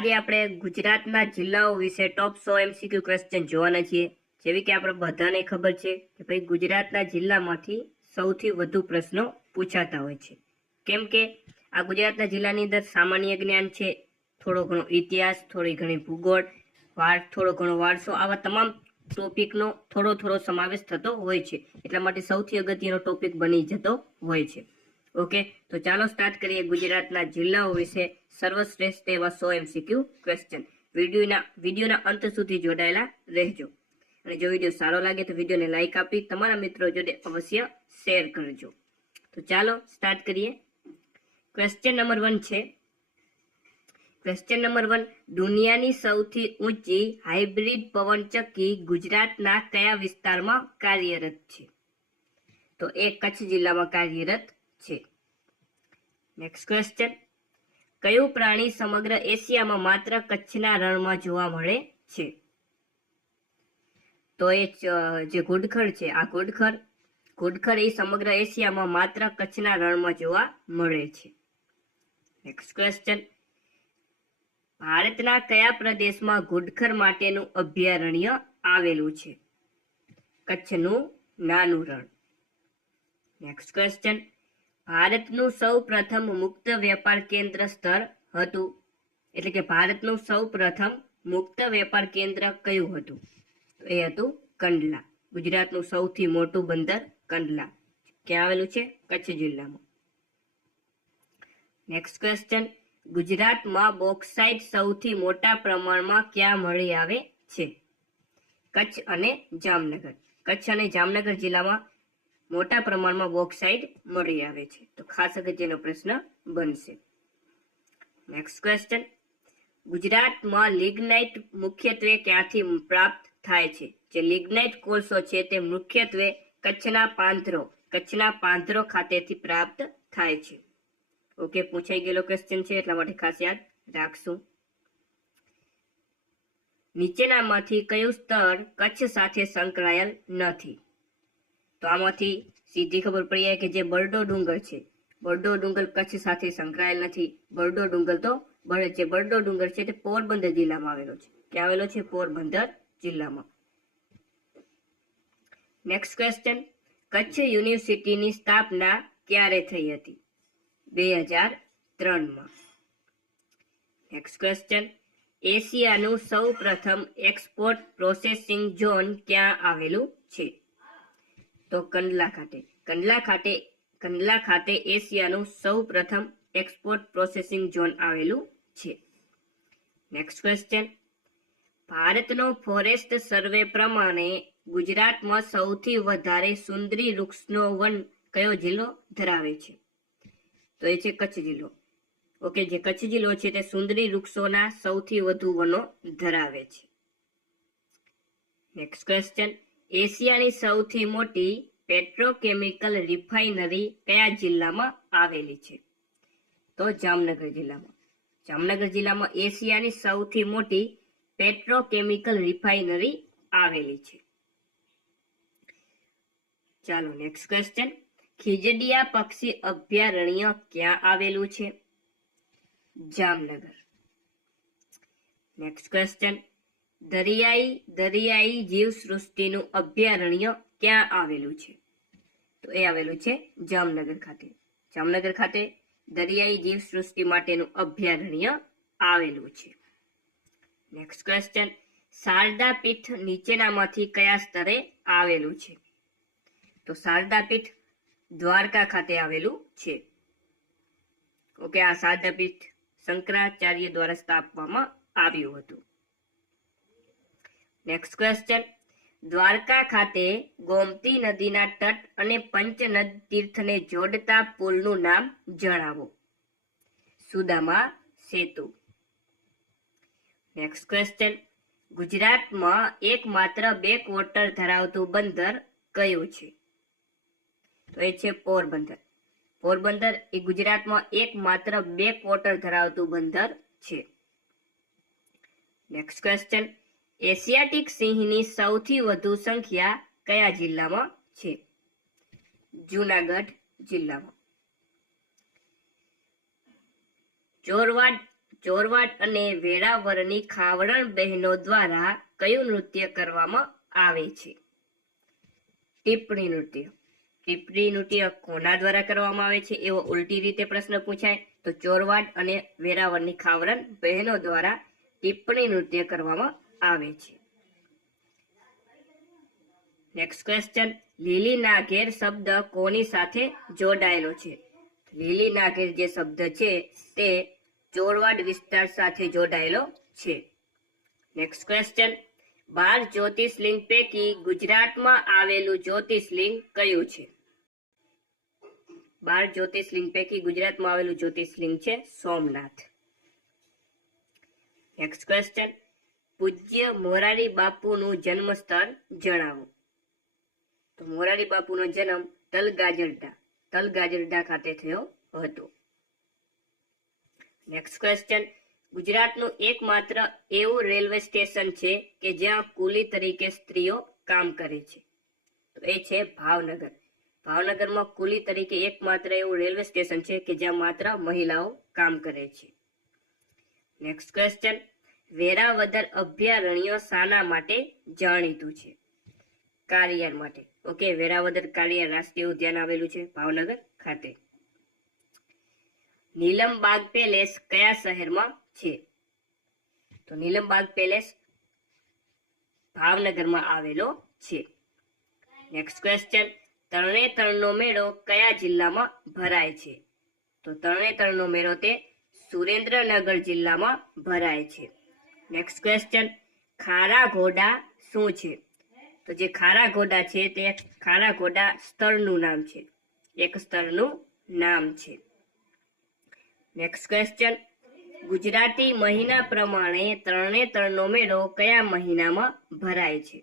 આજે આપણે ગુજરાતના જિલ્લાઓ વિશે ટોપ 100 એમસીક્યુ ક્વેશ્ચન જોવાના છીએ। જેવી કે આપણે બધાને ખબર છે કે ભાઈ ગુજરાતના જિલ્લામાંથી સૌથી વધુ પ્રશ્નો પૂછાતા હોય છે, કેમ કે આ ગુજરાતના જિલ્લાની અંદર સામાન્ય જ્ઞાન છે, થોડો ઘણો ઇતિહાસ, થોડી ઘણી ભૂગોળ, થોડો ઘણો વારસો, આવા તમામ ટોપિકનો થોડો સમાવેશ થતો હોય છે, એટલા માટે સૌથી અગત્યનો ટોપિક બની જતો હોય છે। ઓકે, તો ચાલો સ્ટાર્ટ કરીએ ગુજરાતના જિલ્લાઓ વિશે સર્વશ્રેષ્ઠ એવા 100 એમસીક્યુ ક્વેશ્ચન। વિડીયોના અંત સુધી જોડાયેલા રહેજો અને જો વિડીયો સારો લાગે તો વિડીયોને લાઈક આપી તમારા મિત્રો જોડે અવશ્ય શેર કરજો। તો ચાલો સ્ટાર્ટ કરીએ। ક્વેશ્ચન નંબર 1 છે। ક્વેશ્ચન નંબર 1, દુનિયાની સૌથી ઊંચી હાઇબ્રિડ પવનચક્કી ગુજરાતના કયા વિસ્તારમાં કાર્યરત છે? તો એ કચ્છ જિલ્લામાં કાર્યરત છે। નેક્સ્ટ ક્વેશ્ચન, કયું પ્રાણી સમગ્ર એશિયામાં માત્ર કચ્છના રણમાં જોવા મળે છે? તો એ જે ઘુડખર છે, આ ઘુડખર એ સમગ્ર એશિયામાં માત્ર કચ્છના રણમાં જોવા મળે છે। નેક્સ્ટ ક્વેશ્ચન, ભારતના કયા પ્રદેશમાં ઘુડખર માટેનું અભયારણ્ય આવેલું છે? કચ્છનું નાનું રણ। નેક્સ્ટ ક્વેશ્ચન, ભારતનું સૌ પ્રથમ મુક્ત વેપાર કેન્દ્ર સ્થળ હતું, એટલે કે ભારતનું સૌ પ્રથમ મુક્ત વેપાર કેન્દ્ર કયું હતું? તો એ હતું કંડલા। ગુજરાતનું સૌથી મોટું બંદર કંડલા ક્યાં આવેલું છે? કચ્છ જિલ્લામાં। નેક્સ્ટ ક્વેશ્ચન, ગુજરાતમાં બોક્સાઇટ સૌથી મોટા પ્રમાણમાં ક્યાં મળી આવે છે? કચ્છ અને જામનગર। કચ્છ અને જામનગર જિલ્લામાં મોટા પ્રમાણમાં બોક્સાઇટ મળી આવે છે, તો ખાસ અગત્યનો પ્રશ્ન બનશે। નેક્સ્ટ ક્વેશ્ચન, ગુજરાતમાં લિગ્નાઇટ મુખ્યત્વે ક્યાંથી પ્રાપ્ત થાય છે? જે લિગ્નાઇટ કોલસો છે તે મુખ્યત્વે કચ્છના પાંથરો ખાતેથી પ્રાપ્ત થાય છે। ઓકે, પૂછાઈ ગયેલો ક્વેશ્ચન છે એટલા માટે ખાસ યાદ રાખશું। નીચેનામાંથી કયું સ્થળ કચ્છ સાથે સંકળાયેલ નથી? તો આમાંથી સીધી ખબર પડી જાય કે જે બરડો ડુંગર છે, બરડો ડુંગર કચ્છ સાથે સંકળાયેલ નથી। બરડો ડુંગર છે તે પોરબંદર જિલ્લામાં આવેલો છે। ક્યાં આવેલો છે? પોરબંદર જિલ્લામાં। નેક્સ્ટ ક્વેશ્ચન, કચ્છ યુનિવર્સિટીની સ્થાપના ક્યારે થઈ હતી? 2003માં। નેક્સ્ટ ક્વેશ્ચન, એશિયાનું સૌ પ્રથમ એક્સપોર્ટ પ્રોસેસિંગ ઝોન ક્યાં આવેલું છે? તો કંડલા ખાતે એશિયાનું સૌ પ્રથમ એક્સપોર્ટ પ્રોસેસિંગ ઝોન આવેલું છે। નેક્સ્ટ ક્વેશ્ચન, ભારતનો ફોરેસ્ટ સર્વે પ્રમાણે ગુજરાતમાં સૌથી વધારે સુંદરી વૃક્ષનો વન કયો જિલ્લો ધરાવે છે? તો એ છે કચ્છ જિલ્લો। ઓકે, જે કચ્છ જિલ્લો છે તે સુંદરી વૃક્ષોના સૌથી વધુ વનો ધરાવે છે। નેક્સ્ટ ક્વેશ્ચન, એશિયાની સૌથી મોટી પેટ્રોકેમિકલ રિફાઇનરી કયા જિલ્લામાં આવેલી છે? તો જામનગર જિલ્લામાં। જામનગર જિલ્લામાં એશિયાની સૌથી મોટી પેટ્રોકેમિકલ રિફાઇનરી આવેલી છે। ચાલો નેક્સ્ટ ક્વેશ્ચન, ખીજડીયા પક્ષી અભયારણ્ય ક્યાં આવેલું છે? જામનગર। નેક્સ્ટ ક્વેશ્ચન, દરિયાઈ જીવસૃષ્ટિનું અભયારણ્ય ક્યાં આવેલું છે? તો એ આવેલું છે જામનગર ખાતે। જામનગર ખાતે દરિયાઈ જીવસૃષ્ટિ માટેનું અભયારણ્ય આવેલું છે। નેક્સ્ટ ક્વેશ્ચન, શારદા પીઠ નીચેનામાંથી કયા સ્થળે આવેલું છે? તો શારદા પીઠ દ્વારકા ખાતે આવેલું છે। ઓકે, આ શારદા પીઠ શંકરાચાર્ય દ્વારા સ્થાપવામાં આવ્યું હતું। નેક્સ્ટ ક્વેશ્ચન, દ્વારકા ખાતે ગોમતી નદીના તટ અને પંચનદ તીર્થને જોડતા પુલનું નામ જણાવો। સુદામા સેતુ। નેક્સ્ટ ક્વેશ્ચન, ગુજરાતમાં એકમાત્ર બેકવોટર ધરાવતું બંદર કયું છે? તો એ છે પોરબંદર। પોરબંદર એ ગુજરાતમાં એકમાત્ર બેકવોટર ધરાવતું બંદર છે। નેક્સ્ટ ક્વેશ્ચન, એશિયાટિક સિંહની સૌથી વધુ સંખ્યા કયા જિલ્લામાં છે? જૂનાગઢ જિલ્લામાં। ચોરવાડ અને વેરાવળની ખાવડણ બહેનો દ્વારા કયું નૃત્ય કરવામાં આવે છે? ટીપણી નૃત્ય. ટીપણી નૃત્ય કોના દ્વારા કરવામાં આવે છે એવો ઉલટી રીતે પ્રશ્ન પૂછાય તો ચોરવાડ અને વેરાવળની ખાવડણ બહેનો દ્વારા ટીપણી નૃત્ય કરવામાં આવે છે. નેક્સ્ટ ક્વેશ્ચન, લીલી નાગેર શબ્દ કોની સાથે જોડાયેલો છે? લીલી નાગેર જે શબ્દ છે તે ચોરવાડ વિસ્તાર સાથે જોડાયેલો છે. નેક્સ્ટ ક્વેશ્ચન, 12 જ્યોતિર્લિંગ પૈકી ગુજરાતમાં આવેલું જ્યોતિર્લિંગ કયું છે? 12 જ્યોતિર્લિંગ પૈકી ગુજરાતમાં આવેલું જ્યોતિર્લિંગ છે સોમનાથ. નેક્સ્ટ ક્વેશ્ચન, પૂજ્ય મોરારી બાપુનું જન્મ સ્થળ જણાવો. તો મોરારી બાપુનો જન્મ તલગાજરડા ખાતે થયો હતો. નેક્સ્ટ ક્વેશ્ચન, ગુજરાતનું એકમાત્ર એવું રેલવે સ્ટેશન છે કે જ્યાં કુલી તરીકે સ્ત્રીઓ કામ કરે છે. તો એ છે ભાવનગર. ભાવનગરમાં કુલી તરીકે એકમાત્ર એવું રેલવે સ્ટેશન છે કે જ્યાં માત્ર મહિલાઓ કામ કરે છે. નેક્સ્ટ ક્વેશ્ચન, વેરાવદર અભયારણ્ય શાના માટે જાણીતું છે? કાળિયાર માટે. ઓકે, વેરાવદર કાળિયાર રાષ્ટ્રીય ઉદ્યાન આવેલું છે ભાવનગર ખાતે. નીલમબાગ પેલેસ કયા શહેરમાં છે? તો નીલમબાગ પેલેસ ભાવનગરમાં આવેલો છે. નેક્સ્ટ ક્વેશ્ચન, તરણેતરનો મેળો કયા જિલ્લામાં ભરાય છે? તો તરણેતરનો મેળો તે સુરેન્દ્રનગર જિલ્લામાં ભરાય છે. નેક્સ્ટ ક્વેશ્ચન, ખારા ઘોડા શું છે? તો જે ખારા ઘોડા છે તે ખારા ઘોડા સ્થળનું નામ છે, એક સ્થળનું નામ છે. નેક્સ્ટ ક્વેશ્ચન, ગુજરાતી મહિના પ્રમાણે તરણેતરનો મેળો કયા મહિનામાં ભરાય છે?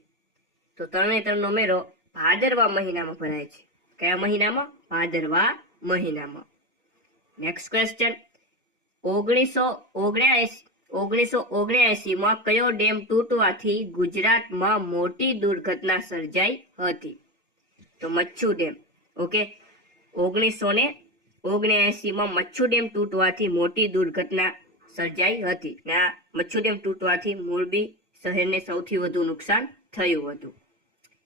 તો તરણેતરનો મેળો ભાદરવા મહિનામાં ભરાય છે. કયા મહિનામાં? ભાદરવા મહિનામાં. નેક્સ્ટ ક્વેશ્ચન, 1979માં કયો ડેમ તૂટવાથી ગુજરાતમાં મોટી દુર્ઘટના સર્જાઈ હતી? તો મચ્છુ ડેમ. ઓકે, 1979માં મચ્છુ ડેમ તૂટવાથી મોટી દુર્ઘટના સર્જાઈ હતી. આ મચ્છુ ડેમ તૂટવાથી મોરબી શહેરને સૌથી વધુ નુકસાન થયું હતું.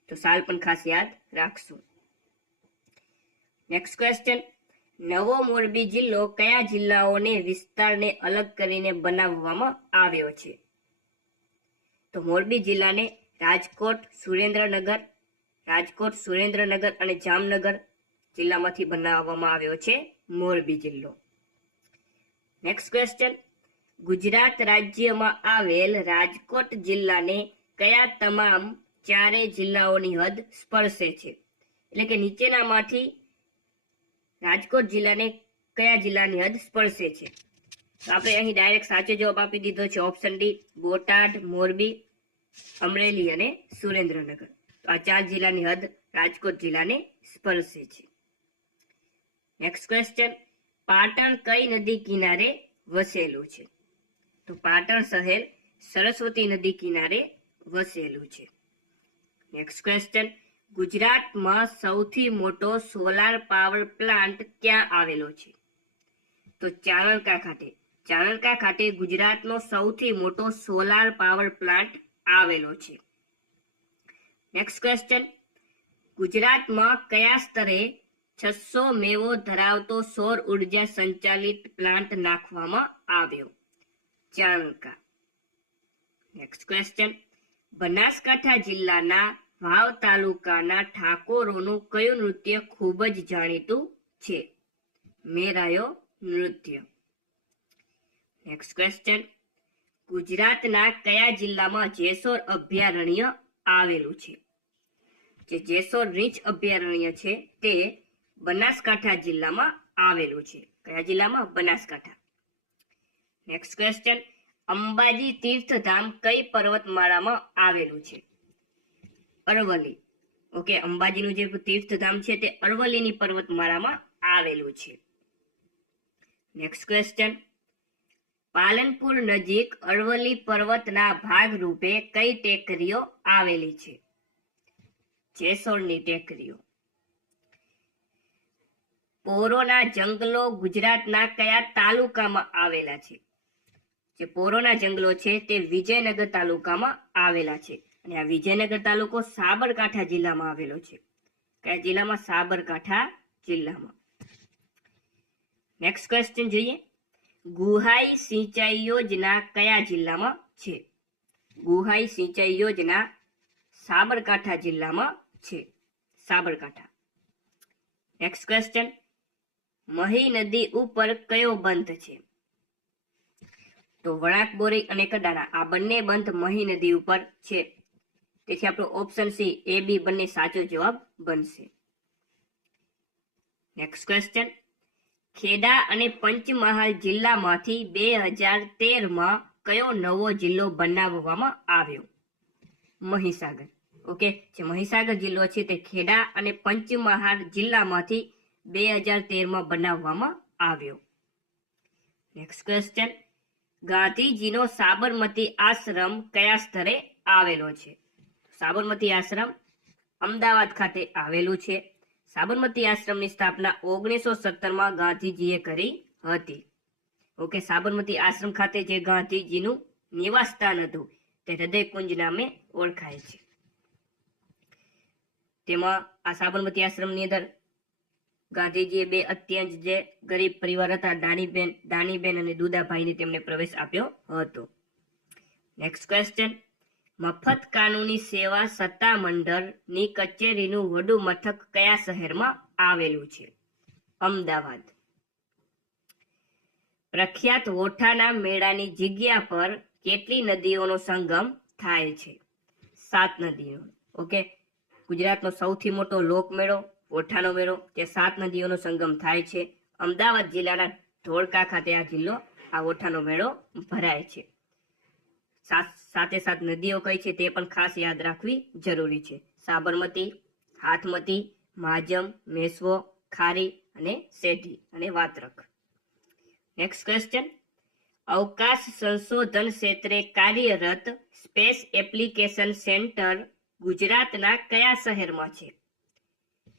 તો સાલ પણ ખાસ યાદ રાખશું. નેક્સ્ટ ક્વેશ્ચન, નવો મોરબી જિલ્લો કયા જિલ્લાઓને વિસ્તારને અલગ કરીને બનાવવામાં આવ્યો છે? તો મોરબી જિલ્લાને રાજકોટ, સુરેન્દ્રનગર અને જામનગર જિલ્લામાંથી બનાવવામાં આવ્યો છે મોરબી જિલ્લો. નેક્સ્ટ ક્વેશ્ચન, ગુજરાત રાજ્યમાં આવેલ રાજકોટ જિલ્લાને કયા તમામ 4 જિલ્લાઓની હદ સ્પર્શે છે? એટલે કે નીચેનામાંથી રાજકોટ જિલ્લાને કયા જિલ્લાની હદ સ્પર્શે છે? તો આપણે અહીં ડાયરેક્ટ સાચો જવાબ આપી દીધો છે ઓપ્શન ડી, બોટાદ, મોરબી, અમરેલી અને સુરેન્દ્રનગર. તો આ 4 જિલ્લાની હદ રાજકોટ જિલ્લાને સ્પર્શે છે. નેક્સ્ટ ક્વેશ્ચન, પાટણ કઈ નદી કિનારે વસેલું છે? તો પાટણ શહેર સરસ્વતી નદી કિનારે વસેલું છે. નેક્સ્ટ ક્વેશ્ચન, ગુજરાતમાં સૌથી મોટો સોલાર પાવર પ્લાન્ટ ક્યાં આવેલો છે? તો ચારણકા ખાતે. ચારણકા ખાતે ગુજરાતનો સૌથી મોટો સોલાર પાવર પ્લાન્ટ આવેલો છે. નેક્સ્ટ ક્વેશ્ચન, ગુજરાતમાં કયા સ્તરે 600 મેવો ધરાવતો સૌર ઉર્જા સંચાલિત પ્લાન્ટ નાખવામાં આવ્યો? ચારણકા. નેક્સ્ટ ક્વેશ્ચન, બનાસકાંઠા જિલ્લાના વાવ તાલુકાના ઠાકોરોનું કયું નૃત્ય ખૂબ જ જાણીતું છે? મેરાયો નૃત્ય. નેક્સ્ટ ક્વેશ્ચન, ગુજરાતના કયા જિલ્લામાં જેસોર અભયારણ્ય આવેલું છે? જે જેસોર રીંછ અભયારણ્ય છે તે બનાસકાંઠા જિલ્લામાં આવેલું છે. કયા જિલ્લામાં? બનાસકાંઠા. નેક્સ્ટ ક્વેશ્ચન, અંબાજી તીર્થધામ કઈ પર્વતમાળામાં આવેલું છે? અરવલ્લી. ઓકે, અંબાજીનું જે તીર્થધામ છે તે અરવલ્લીની પર્વતમાળામાં આવેલું છે. નેક્સ્ટ ક્વેશ્ચન, પાલનપુર નજીક અરવલ્લી પર્વતના ભાગરૂપે કઈ ટેકરીઓ આવેલી છે? જેસોરની ટેકરીઓ. પોરોના જંગલો ગુજરાતના કયા તાલુકામાં આવેલા છે? જે પોરોના જંગલો છે તે વિજયનગર તાલુકામાં આવેલા છે અને આ વિજયનગર તાલુકો સાબરકાંઠા જિલ્લામાં આવેલો છે. કયા જિલ્લામાં? સાબરકાંઠા જિલ્લામાં. નેક્સ્ટ ક્વેશ્ચન જોઈએ. ગુહાઈ સિંચાઈ યોજના કયા જિલ્લામાં છે? ગુહાઈ સિંચાઈ યોજના સાબરકાંઠા જિલ્લામાં છે. સાબરકાંઠા. Next question. મહી નદી ઉપર કયો બંધ છે? તો વણાક બોરી અને કડાણા આ બંને બંધ મહી નદી ઉપર છે. તેથી આપણો ઓપ્શન સી એ બી બંને સાચો જવાબ બનશે. Next question. ખેડા અને પંચમહાલ જિલ્લામાંથી 2013માં કયો નવો જિલ્લો બનાવવામાં આવ્યો? મહીસાગર. ઓકે, જે મહીસાગર જિલ્લો છે તે ખેડા અને પંચમહાલ જિલ્લામાંથી 2013માં બનાવવામાં આવ્યો. Next question. ગાંધીજીનો સાબરમતી આશ્રમ કયા સ્થળે આવેલો છે? સાબરમતી આશ્રમ અમદાવાદ ખાતે આવેલું છે. સાબરમતી આશ્રમની સ્થાપના 1917માં ગાંધીજીએ કરી હતી. ઓકે, સાબરમતી આશ્રમ ખાતે જે ગાંધીજીનું નિવાસ સ્થાન હતું તે હૃદયકુંજ નામે ઓળખાય છે. તેમાં આ સાબરમતી આશ્રમની અંદર ગાંધીજીએ બે અત્યંત જે ગરીબ પરિવાર હતા, દાનીબેન અને દુદાભાઈને તેમને પ્રવેશ આપ્યો હતો. Next question. મફત કાનૂની સેવા સત્તામંડળની કચેરીનું વડું મથક કયા શહેરમાં આવેલું છે? અમદાવાદ. પ્રખ્યાત ઓઠાના મેળાની જગ્યા પર કેટલી નદીઓનો સંગમ થાય છે? 7 નદીઓ. ઓકે, ગુજરાતનો સૌથી મોટો લોકમેળો ઓઠાનો મેળો, તે 7 નદીઓનો સંગમ થાય છે. અમદાવાદ જિલ્લાના ધોળકા ખાતે આ ઓઠાનો મેળો ભરાય છે. સાથે નદીઓ કઈ છે તે પણ ખાસ યાદ રાખવી જરૂરી છે. સાબરમતી, હાથમતી, માજમ, મેસવો, ખારી અને સેઠી અને વાત્રક. Next question. અવકાશ સંશોધન ક્ષેત્રે કાર્યરત સ્પેસ એપ્લિકેશન સેન્ટર ગુજરાતના કયા શહેરમાં છે?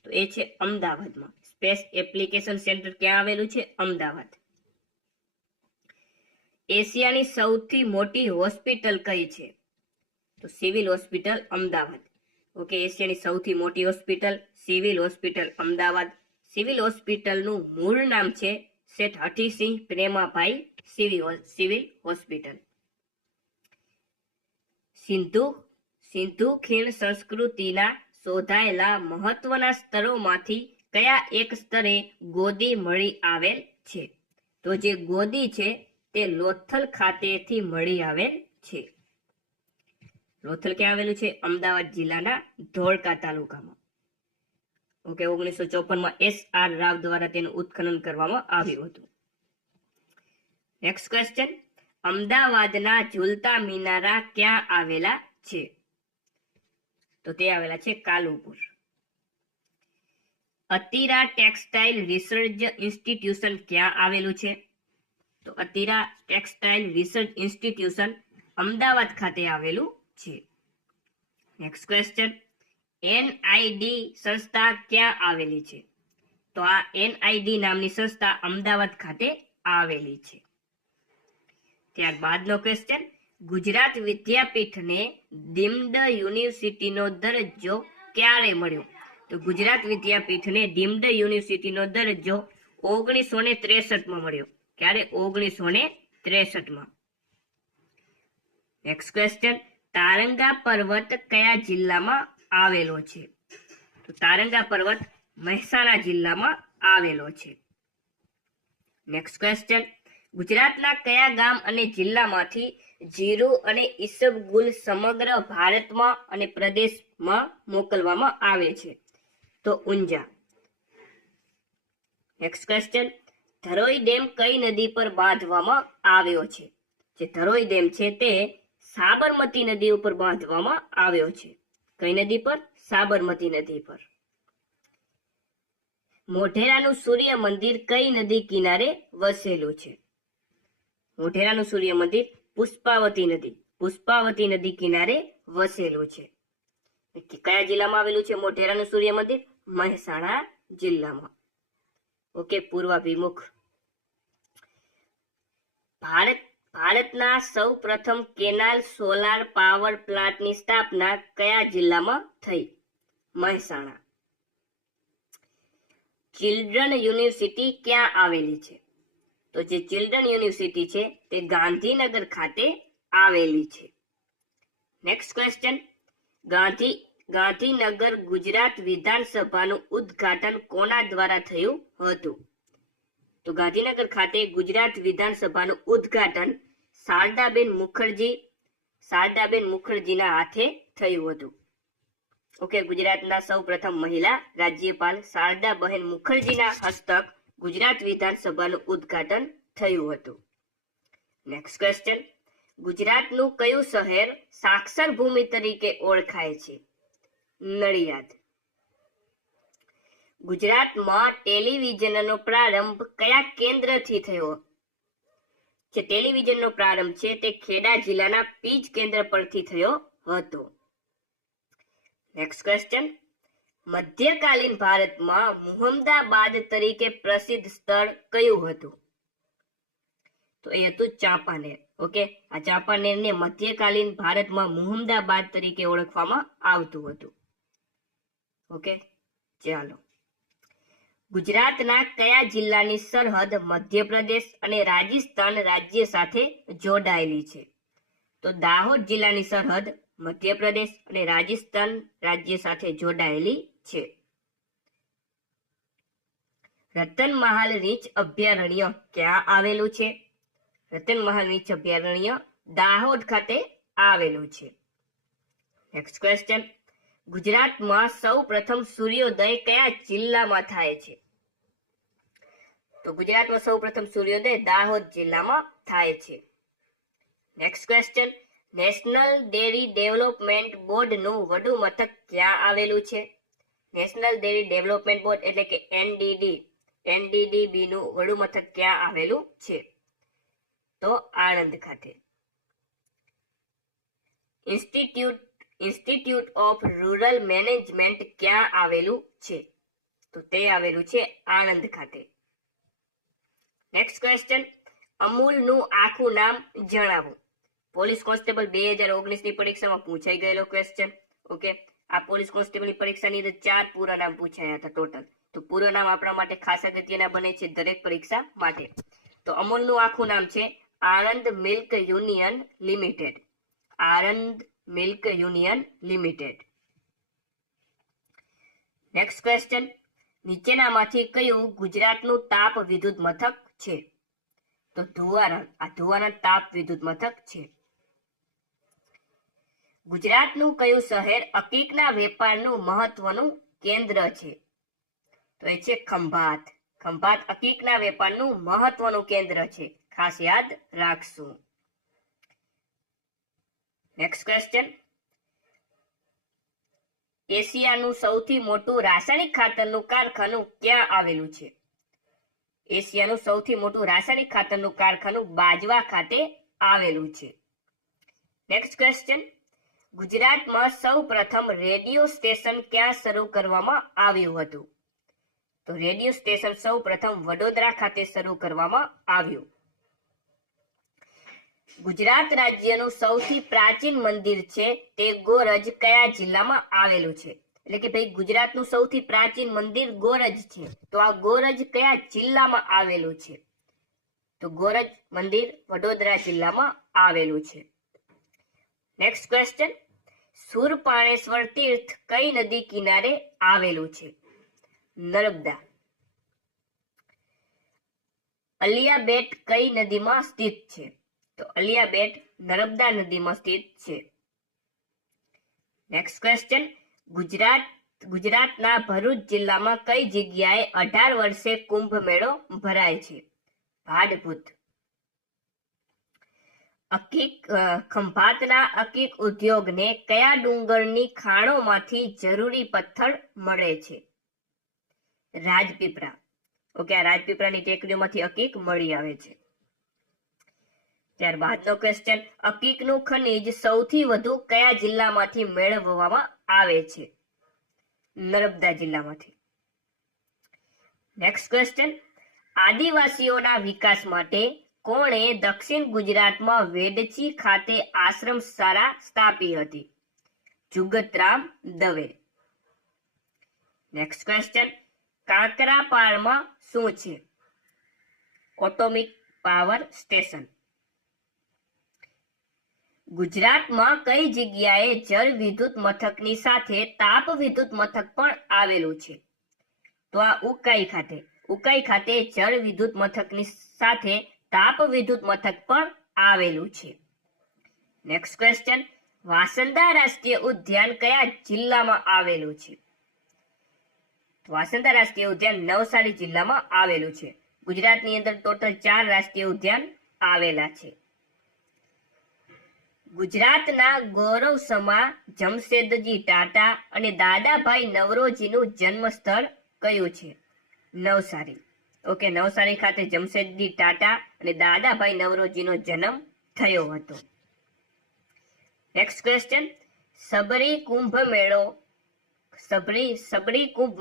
તો એ છે અમદાવાદમાં. સ્પેસ એપ્લિકેશન સેન્ટર ક્યાં આવેલું છે? અમદાવાદ. એશિયાની સૌથી મોટી હોસ્પિટલ કઈ છે? તો સિવિલ હોસ્પિટલ અમદાવાદ. ઓકે, એશિયાની સૌથી મોટી hospital civil hospital Ahmedabad. Civil હોસ્પિટલનું મૂળ નામ છે શેઠ હઠીસિંહ પ્રેમાભાઈ સિવિલ હોસ્પિટલ. સિંધુ ખીણ સંસ્કૃતિના શોધાયેલા મહત્વના સ્તરોમાંથી કયા એક સ્તરે ગોદી મળી આવેલ છે? તો જે ગોદી છે તે લોથલ ખાતેથી મળી આવેલ છે. લોથલ ક્યાં આવેલું છે? અમદાવાદ જિલ્લાના ધોળકા તાલુકામાં. Okay, 1954માં S.R. રાવ દ્વારા તેનું ઉત્ખનન કરવામાં આવ્યું હતું. Next question. અમદાવાદના ઝૂલતા મિનારા ક્યાં આવેલા છે? તો તે આવેલા છે કાલુપુર. અતિરા ટેક્સટાઇલ રિસર્ચ ઇન્સ્ટિટ્યુશન ક્યાં આવેલું છે? તો અતિરા ટેક્સટાઇલ રિસર્ચ ઇન્સ્ટિટ્યુશન અમદાવાદ ખાતે આવેલું છે. Next question. NID સંસ્થા ક્યાં આવેલી છે? તો આ NID નામની સંસ્થા અમદાવાદ ખાતે આવેલી છે. ત્યારબાદનો ક્વેશ્ચન. ગુજરાત વિદ્યાપીઠને ડીમ્ડ યુનિવર્સિટીનો દરજ્જો ક્યારે મળ્યો? તો ગુજરાત વિદ્યાપીઠને ડીમ્ડ યુનિવર્સિટીનો દરજ્જો 1963માં મળ્યો. ક્યારે? 1963માં. Next question. તારંગા પર્વત કયા જિલ્લામાં આવેલો છે? તો તારંગા પર્વત મહેસાણા જિલ્લામાં આવેલો છે. Next question. ગુજરાતના કયા ગામ અને જિલ્લામાંથી જીરું અને ઈસબગુલ સમગ્ર ભારતમાં અને પ્રદેશમાં મોકલવામાં આવે છે? તો Unjha. Next question. Dharoi dam કઈ નદી પર બાંધવામાં આવ્યો છે? જે ધરોઈ ડેમ છે તે સાબરમતી નદી ઉપર બાંધવામાં આવ્યો છે. કઈ નદી પર? સાબરમતી નદી પર. મોઢેરાનું સૂર્ય મંદિર કઈ નદી કિનારે વસેલું છે? મોઢેરાનું સૂર્ય મંદિર પુષ્પાવતી નદી કિનારે વસેલું છે. કયા જિલ્લામાં આવેલું છે મોઢેરાનું સૂર્ય મંદિર? મહેસાણા જિલ્લામાં. ઓકે, પૂર્વાભિમુખ. ભારતના સૌ પ્રથમ કેનાલ સોલાર પાવર પ્લાન્ટની સ્થાપના કયા જિલ્લામાં થઈ? મહેસાણા. ચિલ્ડ્રન યુનિવર્સિટી ક્યાં આવેલી છે? તો જે ચિલ્ડ્રન યુનિવર્સિટી છે તે ગાંધીનગર ખાતે આવેલી છે. નેક્સ્ટ ક્વેશ્ચન, ગાંધીનગર ગુજરાત વિધાનસભાનું ઉદ્ઘાટન કોના દ્વારા થયું હતું? તો ગાંધીનગર ખાતે ગુજરાત વિધાનસભાનું ઉદ્ઘાટન શારદાબેન મુખર્જીના હાથે થયું હતું. ઓકે, ગુજરાતના સૌ પ્રથમ મહિલા રાજ્યપાલ શારદાબહેન મુખર્જીના હસ્તક ગુજરાત વિધાનસભાનું ઉદ્ઘાટન થયું હતું. નેક્સ્ટ ક્વેશ્ચન, ગુજરાતનું કયું શહેર સાક્ષર ભૂમિ તરીકે ઓળખાય છે? નડિયાદ. ગુજરાતમાં ટેલિવિઝનનો પ્રારંભ કયા કેન્દ્રથી થયો? જે ટેલિવિઝનનો પ્રારંભ છે તે ખેડા જિલ્લાના પીજ કેન્દ્ર પરથી થયો હતો. નેક્સ્ટ ક્વેશ્ચન, મધ્યકાલીન ભારતમાં મુહમ્મદાબાદ તરીકે પ્રસિદ્ધ સ્થળ કયું હતું? તો એ હતું ચાંપાનેર. ઓકે, આ ચાંપાનેરને મધ્યકાલીન ભારતમાં મુહમ્મદાબાદ તરીકે ઓળખવામાં આવતું હતું. ઓકે, ચાલો. ગુજરાતના કયા જિલ્લાની સરહદ મધ્યપ્રદેશ અને રાજસ્થાન રાજ્ય સાથે જોડાયેલી છે? તો દાહોદ જિલ્લાની સરહદ મધ્યપ્રદેશ અને રાજસ્થાન રાજ્ય સાથે જોડાયેલી છે. રતનમહાલ રીંછ અભયારણ્ય ક્યાં આવેલું છે? રતનમહાલ રીંછ અભયારણ્ય દાહોદ ખાતે આવેલું છે. નેક્સ્ટ ક્વેશ્ચન, ગુજરાતમાં સૌ પ્રથમ સૂર્યોદય કયા જિલ્લામાં થાય છે? તો ગુજરાતમાં સૌ પ્રથમ સૂર્યોદય દાહોદ જિલ્લામાં થાય છે. Next question, national dairy development બોર્ડનું વડું મથક ક્યાં આવેલું છે? નેશનલ ડેરી ડેવલપમેન્ટ બોર્ડ એટલે કે NDDB નું વડું મથક ક્યાં આવેલું છે? તો આણંદ ખાતે. ઇન્સ્ટિટ્યૂટ ઓફ રૂરલ મેનેજમેન્ટ ક્યાં આવેલું છે? તો તે આવેલું છે આણંદ ખાતે. નેક્સ્ટ ક્વેશ્ચન, અમૂલનું આખું નામ જણાવો. પોલીસ કોન્સ્ટેબલ 2019 ની પરીક્ષામાં પૂછાઈ ગયેલો ક્વેશ્ચન. ઓકે, આ પોલીસ કોન્સ્ટેબલની પરીક્ષાની અંદર 4 પૂરા નામ પૂછાયા હતા ટોટલ. તો પૂરું નામ આપણા માટે ખાસ અગત્યના બને છે દરેક પરીક્ષા માટે. તો અમૂલનું આખું નામ છે Anand milk union limited. Anand milk union limited. Next question, નીચેનામાંથી કયું ગુજરાતનું તાપ વિદ્યુત મથક છે? તો ધુવારણ. આ ધુવારણ તાપ વિદ્યુત મથક છે. ગુજરાતનું કયું શહેર અકીકના વેપારનું મહત્વનું કેન્દ્ર છે? તો એ છે ખંભાત. ખંભાત અકીકના વેપારનું મહત્વનું કેન્દ્ર છે, ખાસ યાદ રાખશું. નેક્સ્ટ ક્વેશ્ચન, એશિયાનું સૌથી મોટું રાસાયણિક ખાતરનું કારખાનું ક્યાં આવેલું છે? એશિયાનું સૌથી મોટું રાસાયણિક ખાતરનું કારખાનું બાજવા ખાતે આવેલું છે. નેક્સ્ટ ક્વેશ્ચન, ગુજરાતમાં સૌ પ્રથમ રેડિયો સ્ટેશન ક્યાં શરૂ કરવામાં આવ્યું હતું? તો રેડિયો સ્ટેશન સૌ પ્રથમ વડોદરા ખાતે શરૂ કરવામાં આવ્યું. ગુજરાત રાજ્યનું સૌથી પ્રાચીન મંદિર છે તે ગોરજ કયા જિલ્લામાં આવેલું છે? એટલે કે ભાઈ ગુજરાતનું સૌથી પ્રાચીન મંદિર ગોરજ છે, તો આ ગોરજ કયા જિલ્લામાં આવેલું છે? તો ગોરજ મંદિર વડોદરા જિલ્લામાં આવેલું છે. નેક્સ્ટ ક્વેશ્ચન, સુરપાણેશ્વર તીર્થ કઈ નદી કિનારે આવેલું છે? નર્મદા. અલિયા બેટ કઈ નદીમાં સ્થિત છે? તો અલિયા બેટ નર્મદા નદીમાં સ્થિત છે. નેક્સ્ટ ક્વેશ્ચન, ગુજરાતના ભરૂચ જિલ્લામાં કઈ જગ્યાએ 18 વર્ષે કુંભ મેળો ભરાય છે? ભાડભૂત. ખંભાતના અકીક ઉદ્યોગને કયા ડુંગરની ખાણોમાંથી જરૂરી પથ્થર મળે છે? રાજપીપળા. ઓકે, આ રાજપીપળાની ટેકરીઓમાંથી અકીક મળી આવે છે. ત્યારબાદનો ક્વેશ્ચન, અકીકનું ખનિજ સૌથી વધુ કયા જિલ્લામાંથી મેળવવામાં આવે છે? નર્મદા જિલ્લામાંથી. નેક્સ્ટ ક્વેશ્ચન, આદિવાસીઓના વિકાસ માટે કોણે દક્ષિણ ગુજરાતમાં વેડચી ખાતે આશ્રમ શાળા સ્થાપી હતી? જુગતરામ દવે. નેક્સ્ટ ક્વેશ્ચન, કાંકરાપાળમાં શું છે? Atomic power station. ગુજરાતમાં કઈ જગ્યાએ જળ વિદ્યુત મથકની સાથે તાપ વિદ્યુત મથક પણ આવેલું છે? તો આ ઉકાઈ ખાતે. ઉકાઈ ખાતે જળ વિદ્યુત મથકની સાથે તાપ વિદ્યુત મથક પણ આવેલું છે. નેક્સ્ટ ક્વેશ્ચન, વાંસદા રાષ્ટ્રીય ઉદ્યાન કયા જિલ્લામાં આવેલું છે? વાંસદા રાષ્ટ્રીય ઉદ્યાન નવસારી જિલ્લામાં આવેલું છે. ગુજરાતની અંદર ટોટલ 4 રાષ્ટ્રીય ઉદ્યાન આવેલા છે. ગુજરાતના ગૌરવ સમા જમશેદજી ટાટા અને દાદાભાઈ નવરોજીનું જન્મ સ્થળ કયું છે? નવસારી. ઓકે, નવસારી ખાતે જમશેદજી ટાટા અને દાદાભાઈ નવરોજીનો જન્મ થયો હતો. નેક્સ્ટ ક્વેશ્ચન, સબરી કુંભ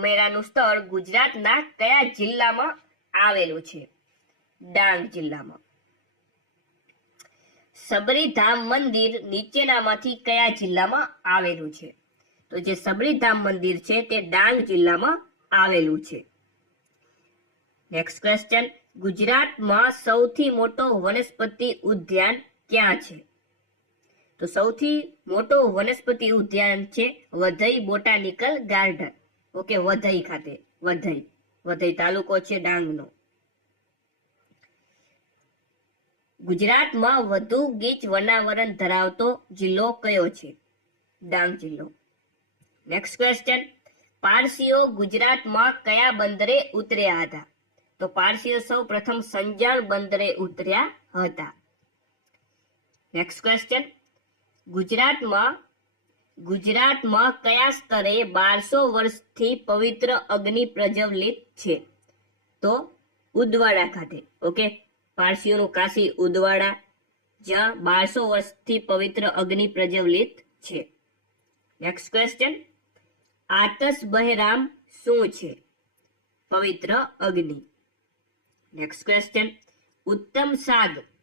મેળાનું સ્થળ ગુજરાતના કયા જિલ્લામાં આવેલું છે? ડાંગ જિલ્લામાં. સબરીધામ મંદિર નીચેનામાંથી કયા જિલ્લામાં આવેલું છે? તો જે સબરીધામ મંદિર છે તે ડાંગ જિલ્લામાં આવેલું છે. નેક્સ્ટ ક્વેશ્ચન, ગુજરાતમાં સૌથી મોટો વનસ્પતિ ઉદ્યાન ક્યાં છે? તો સૌથી મોટો વનસ્પતિ ઉદ્યાન છે Waghai botanical garden. Okay, Waghai ખાતે. વધઈ તાલુકો છે ડાંગનો. ગુજરાતમાં વધુ ગીચ વનાવરણ ધરાવતો જિલ્લો કયો છે? ડાંગ જિલ્લો. નેક્સ્ટ ક્વેશ્ચન, પારસીઓ ગુજરાતમાં કયા બંદરે ઉતર્યા હતા? તો પારસીઓ સૌ પ્રથમ સંજાણ બંદરે ઉતર્યા હતા. નેક્સ્ટ ક્વેશ્ચન, ગુજરાતમાં કયા સ્તરે 1200 વર્ષથી પવિત્ર અગ્નિ પ્રજ્વલિત છે? તો ઉદવાડા ખાતે. ઓકે, પારસીઓનું કાશી ઉદવાડા, જ્યાં 1200 વર્ષથી પવિત્ર અગ્નિ પ્રજ્વલિત છે. નેક્સ્ટ ક્વેશ્ચન, આતશબહેરામ શું છે? પવિત્ર અગ્નિ. નેક્સ્ટ ક્વેશ્ચન,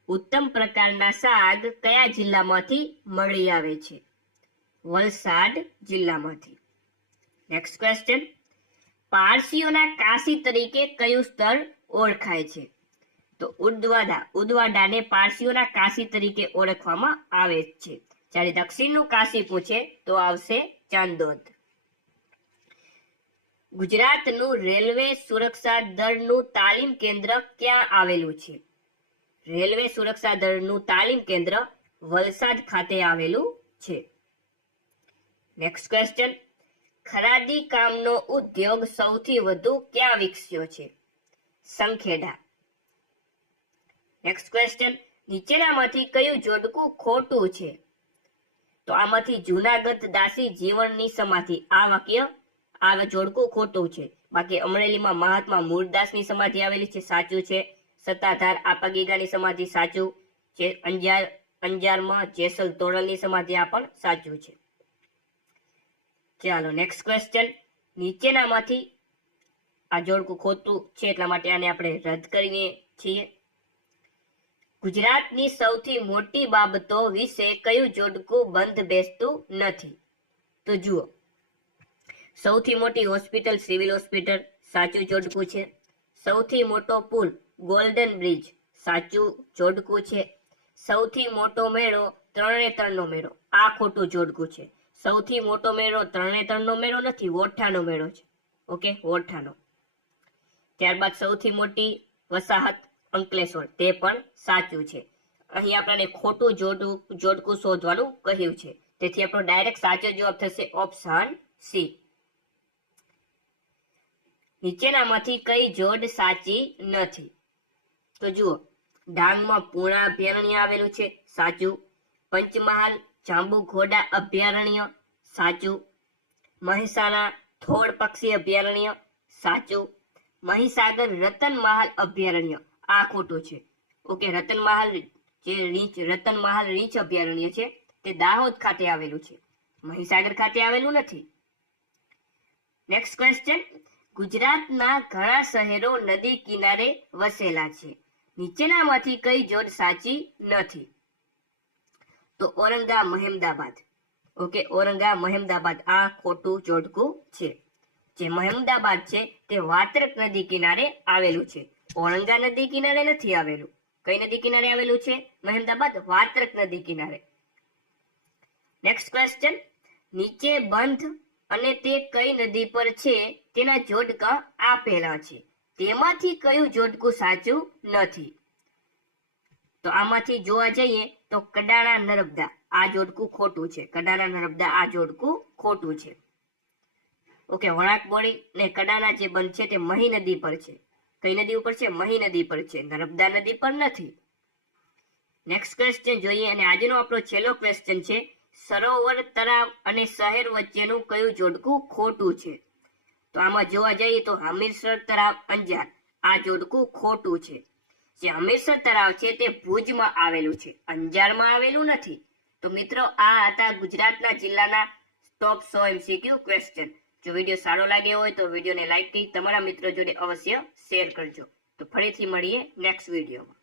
ઉત્તમ પ્રકારના શાક કયા જિલ્લામાંથી મળી આવે છે? વલસાડ જિલ્લામાંથી. નેક્સ્ટ ક્વેશ્ચન, પારસીઓના કાશી તરીકે કયું સ્થળ ઓળખાય છે? તો ઉદવાડાને પારસીઓના કાશી તરીકે ઓળખવામાં આવે છે. જ્યારે દક્ષિણનું કાશી પૂછે તો આવશે ચાંદોદ. ગુજરાતનું રેલવે સુરક્ષા દળનું તાલીમ કેન્દ્ર ક્યાં આવેલું છે? રેલવે સુરક્ષા દળનું તાલીમ કેન્દ્ર વલસાડ ખાતે આવેલું છે. નેક્સ્ટ ક્વેશ્ચન, ખરાદી કામનો ઉદ્યોગ સૌથી વધુ ક્યાં વિકસ્યો છે? સંખેડા. નેક્સ્ટ ક્વેશ્ચન, નીચેનામાંથી કયું જોડકું ખોટું છે? તો આમાંથી જૂનાગઢ દાસી જીવનની સમાધિ. આ જોડકું ખોટું છે. બાકી અમરેલીમાં મહાત્મા મૂળદાસની સમાધિ આવેલી છે, સાચું છે. સત્તાધાર આપાગીગાની સમાધિ સાચું છે. અંજારમાં જેસલ તોરલની સમાધિ આ પણ સાચું છે. ચાલો નેક્સ્ટ ક્વેશ્ચન, નીચેનામાંથી આ જોડકું ખોટું છે એટલા માટે આને આપણે રદ કરીએ છીએ. ગુજરાતની સૌથી મોટી બાબતો વિશે કયું જોડકું બંધ બેસતું નથી? તો જુઓ, સૌથી મોટી હોસ્પિટલ સિવિલ હોસ્પિટલ, સાચું જોડકું છે. સૌથી મોટો પુલ ગોલ્ડન બ્રિજ, સાચું જોડકું છે. સૌથી મોટો મેળો તરણેતરનો મેળો, આ ખોટું જોડકું છે. સૌથી મોટો મેળો તરણેતરનો મેળો નથી, વોઠાનો મેળો છે. ઓકે, વોઠાનો. ત્યારબાદ સૌથી મોટી વસાહત અંકલેશ્વર, તે પણ સાચું છે. અહીં આપણને ખોટું જોડકું શોધવાનું કહ્યું છે, તેથી આપણો ડાયરેક્ટ સાચો જવાબ થશે ઓપ્શન સી. નીચેનામાંથી કઈ જોડ સાચી નથી? તો જુઓ, ડાંગમાં પૂર્ણા અભયારણ્ય આવેલું છે, સાચું. પંચમહાલ જાંબુઘોડા અભયારણ્ય, સાચું. મહેસાણા થોળ પક્ષી અભયારણ્ય, સાચું. મહીસાગર રતનમહાલ અભયારણ્ય, આ ખોટું છે. ઓકે, રતનમહાલ રીંછ અભયારણ્ય છે તે દાહોદ ખાતે આવેલું છે, મહીસાગર ખાતે આવેલું નથી. નેક્સ્ટ ક્વેશ્ચન, ગુજરાતના ઘણા શહેરો નદી કિનારે વસેલા છે. નીચેનામાંથી કઈ જોડ સાચી નથી? તો ઔરંગા મહેમદાબાદ. ઓકે, ઔરંગા મહેમદાબાદ આ ખોટું જોડકું છે. જે મહેમદાબાદ છે તે વાત્રક નદી કિનારે આવેલું છે. ઔરંગા નદી કિનારે નથી આવેલું. કઈ નદી કિનારે આવેલું છે મહેમદાબાદ? વાત્રક નદી કિનારે. નેક્સ્ટ ક્વેશ્ચન, નીચે બંધ અને તે કઈ નદી પર છે તેના જોડકા આપેલા છે, તેમાંથી કયું જોડકું સાચું નથી? તો આમાંથી જોવા જઈએ તો કડાણા નર્મદા આ જોડકું ખોટું છે. કડાણા નર્મદા આ જોડકું ખોટું છે. ઓકે, વણાકબોળી ને કડાણા જે બંધ છે તે મહી નદી પર છે. કઈ નદી ઉપર છે? મહી નદી પર છે, નર્મદા નદી પર નથી. નેક્સ્ટ ક્વેશ્ચન જોઈએ અને આજનો આપણો છેલ્લો ક્વેશ્ચન છે, સરોવર તળાવ અને શહેર વચ્ચેનું કયું જોડકું ખોટું છે? તો આમાં જોવા જઈએ તો હમીરસર તળાવ અંજાર આ જોડકું ખોટું છે. જે હમીરસર તળાવ છે તે ભુજમાં આવેલું છે, અંજારમાં આવેલું નથી. તો મિત્રો આ હતા ગુજરાતના જિલ્લાના ટોપ 100 MCQ ક્વેશ્ચન. જો વિડીયો સારો લાગ્યો હોય તો વિડીયોને લાઈક કરી તમારા મિત્રો જોડે અવશ્ય શેર કરજો. તો ફરીથી મળીએ નેક્સ્ટ વિડીયોમાં.